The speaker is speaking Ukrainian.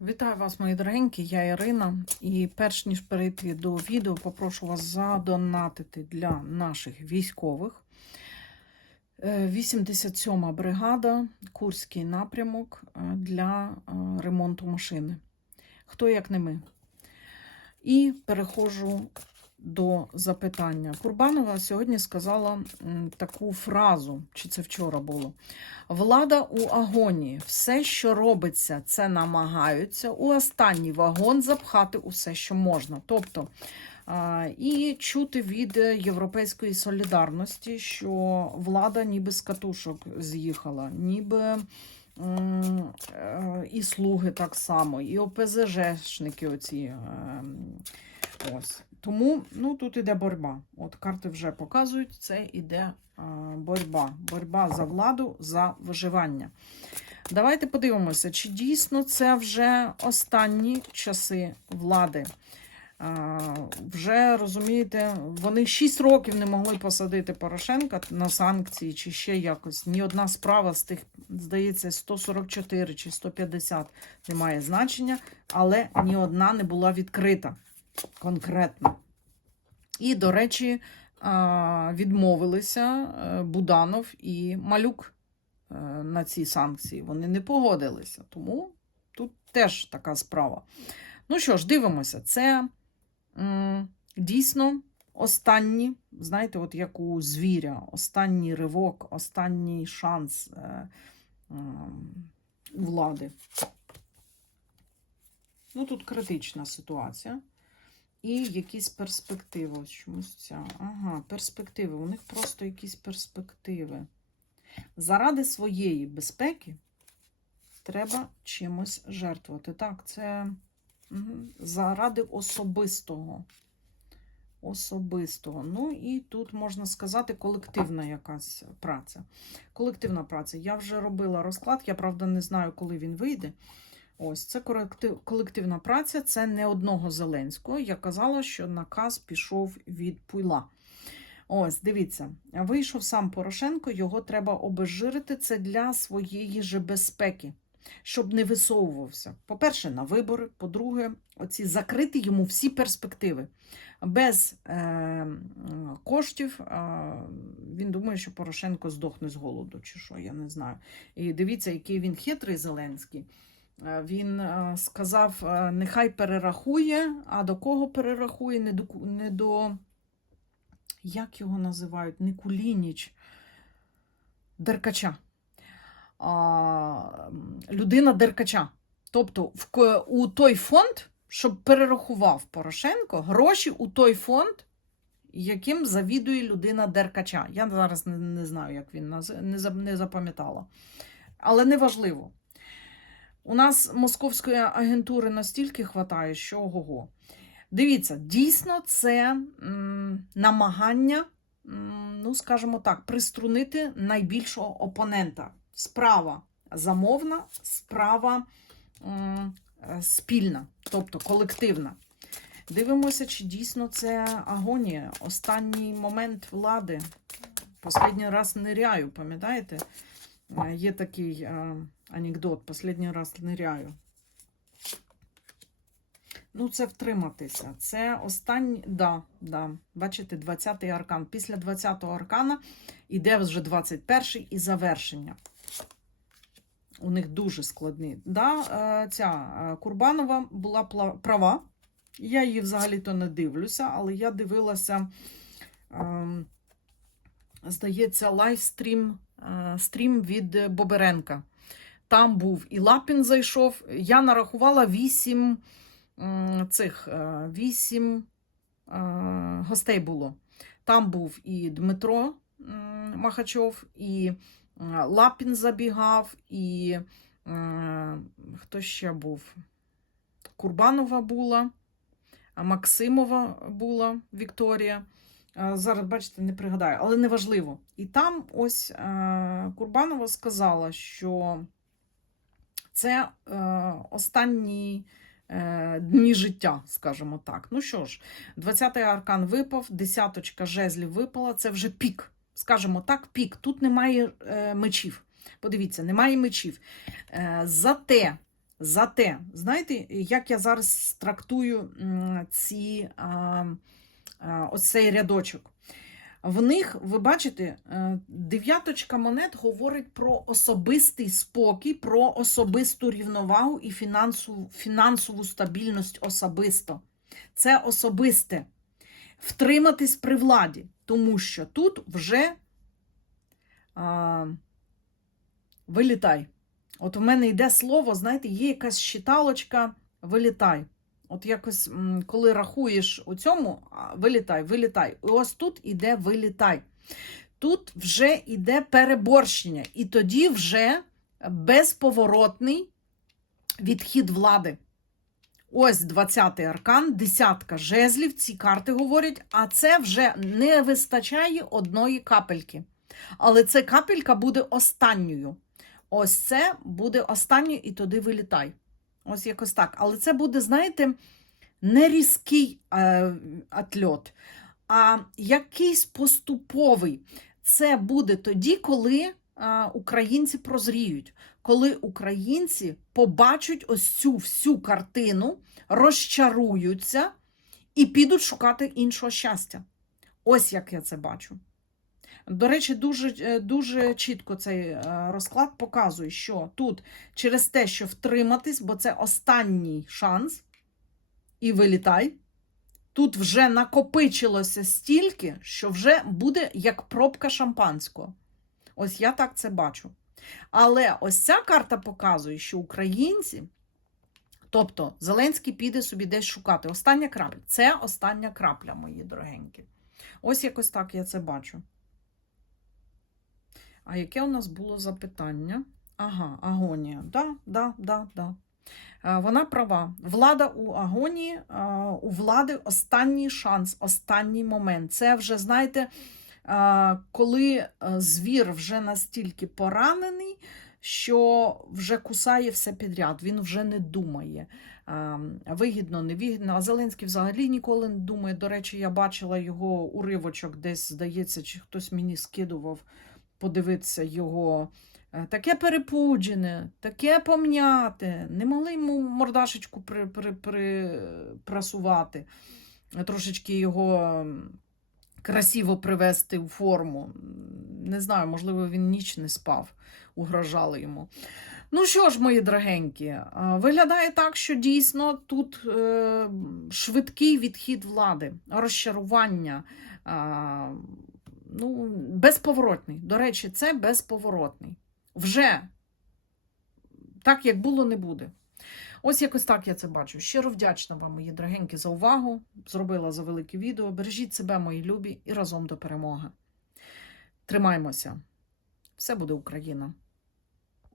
Вітаю вас, мої дорогенькі, я Ірина. І перш ніж перейти до відео, попрошу вас задонатити для наших військових. Е, 87-ма бригада, Курський напрямок е, для е, ремонту машини. Хто як не ми. І переходжу до запитання. Курбанова сьогодні сказала таку фразу, чи це вчора було. Влада у агонії. Все, що робиться, це намагаються у останній вагон запхати усе, що можна. Тобто, і чути від Європейської солідарності, що влада ніби з катушок з'їхала, ніби е, і слуги так само, і ОПЗЖшники оці. Ось. Тому ну, тут іде боротьба. От карти вже показують, це іде боротьба. Боротьба за владу, за виживання. Давайте подивимося, чи дійсно це вже останні часи влади. А, вже розумієте, вони 6 років не могли посадити Порошенка на санкції чи ще якось. Ні одна справа з тих, здається, 144 чи 150 не має значення, але ні одна не була відкрита конкретно. І, до речі, відмовилися е, Буданов і Малюк е, на ці санкції. Вони не погодилися. Тому тут теж така справа. Ну що ж, дивимося, це дійсно останні, знаєте, от як у звіря, останній ривок, останній шанс е, влади. Ну, тут критична ситуація. І якісь перспективи. Чомусь ця. Ага, перспективи. У них просто якісь перспективи. Заради своєї безпеки треба чимось жертвувати. Так, це заради особистого. Особистого. Ну і тут можна сказати колективна якась праця. Колективна праця. Я вже робила розклад, я правда не знаю, коли він вийде. Ось це колективна праця, це не одного Зеленського. Я казала, що наказ пішов від пуйла. Ось, дивіться, вийшов сам Порошенко, його треба обезжирити. Це для своєї же безпеки, щоб не висовувався. По-перше, на вибори. По-друге, оці закрити йому всі перспективи. Без е, коштів е, він думає, що Порошенко здохне з голоду, чи що, я не знаю. І дивіться, який він хитрий Зеленський. Е, Він е, сказав, е, нехай перерахує, а до кого перерахує? Не до, не до як його називають? Не Кулініч, Деркача. А, людина Деркача. Тобто в, у той фонд, щоб перерахував Порошенко гроші у той фонд, яким завідує людина Деркача. Я зараз не, не знаю, як він не, не запам'ятала. Але неважливо. У нас московської агентури настільки хватає, що ого-го. Дивіться, дійсно, це м, намагання, м, ну, скажімо так, приструнити найбільшого опонента. Справа замовна, справа м, спільна, тобто колективна. Дивимося, чи дійсно це агонія. Останній момент влади. Последній раз ниряю, пам'ятаєте? Е, Є такий е, анекдот, последній раз ниряю. Ну, це втриматися. Це останній, да, да. Бачите, 20-й аркан. Після 20-го аркана іде вже 21-й і завершення. У них дуже складні. Да, е, ця е, Курбанова була права. Я її взагалі-то не дивлюся, але я дивилася, ем, здається, лайвстрім е, стрім від Боберенка. Там був і Лапін зайшов. Я нарахувала вісім цих е, вісім е, гостей було. Там був і Дмитро Махачов, і е, Лапін забігав, і хто ще був? Курбанова була, Максимова була Вікторія. Зараз, бачите, не пригадаю, але неважливо. І там ось Курбанова сказала, що це е, останні е, дні життя, скажімо так. Ну що ж, 20-й аркан випав, десяточка жезлів випала, це вже пік. Скажімо так, пік. Тут немає е, мечів. Подивіться, немає мечів. Е, зате Зате, знаєте, як я зараз трактую ці, а, а, ось цей рядочок? В них, ви бачите, е, дев'яточка монет говорить про особистий спокій, про особисту рівновагу і фінансову, фінансову стабільність особисто. Це особисте. Втриматись при владі, тому що тут вже а, вилітай. От у мене йде слово, знаєте, є якась щиталочка вилітай. От якось, коли рахуєш у цьому, вилітай, вилітай. Ось тут іде вилітай. Тут вже йде переборщення, і тоді вже безповоротний відхід влади. Ось 20-й аркан, десятка жезлів, ці карти говорять, а це вже не вистачає одної капельки. Але ця капелька буде останньою. Ось це буде останньою, і туди вилітай. Ось якось так. Але це буде, знаєте, не різкий е, атльот, а якийсь поступовий. Це буде тоді, коли е, українці прозріють, коли українці побачать ось цю всю картину, розчаруються і підуть шукати іншого щастя. Ось як я це бачу. До речі, дуже, е, дуже чітко цей е, розклад показує, що тут через те, що втриматись, бо це останній шанс, і вилітай. Тут вже накопичилося стільки, що вже буде як пробка шампанського. Ось я так це бачу. Але ось ця карта показує, що українці, тобто Зеленський піде собі десь шукати. Остання крапля. Це остання крапля, мої дорогенькі. Ось якось так я це бачу. А яке у нас було запитання? Ага, агонія. Да, да, да, да. Е, Вона права. Влада у агонії, е, у влади останній шанс, останній момент. Це вже, знаєте, е, коли звір вже настільки поранений, що вже кусає все підряд, він вже не думає. Вигідно, невигідно. А Зеленський взагалі ніколи не думає. До речі, я бачила його уривочок, десь, здається, чи хтось мені скидував подивитися його. Е, Таке перепуджене, таке помняте, не могли йому мордашечку при, при, припрасувати, трошечки його красиво привести у форму. Не знаю, можливо, він ніч не спав, угрожали йому. Ну що ж, мої дорогенькі, е, виглядає так, що дійсно тут е, швидкий відхід влади, розчарування. Ну, безповоротний. До речі, це безповоротний. Вже так, як було, не буде. Ось якось так я це бачу. Щиро вдячна вам, мої дорогенькі, за увагу. Зробила за велике відео. Бережіть себе, мої любі, і разом до перемоги. Тримаймося. Все буде Україна!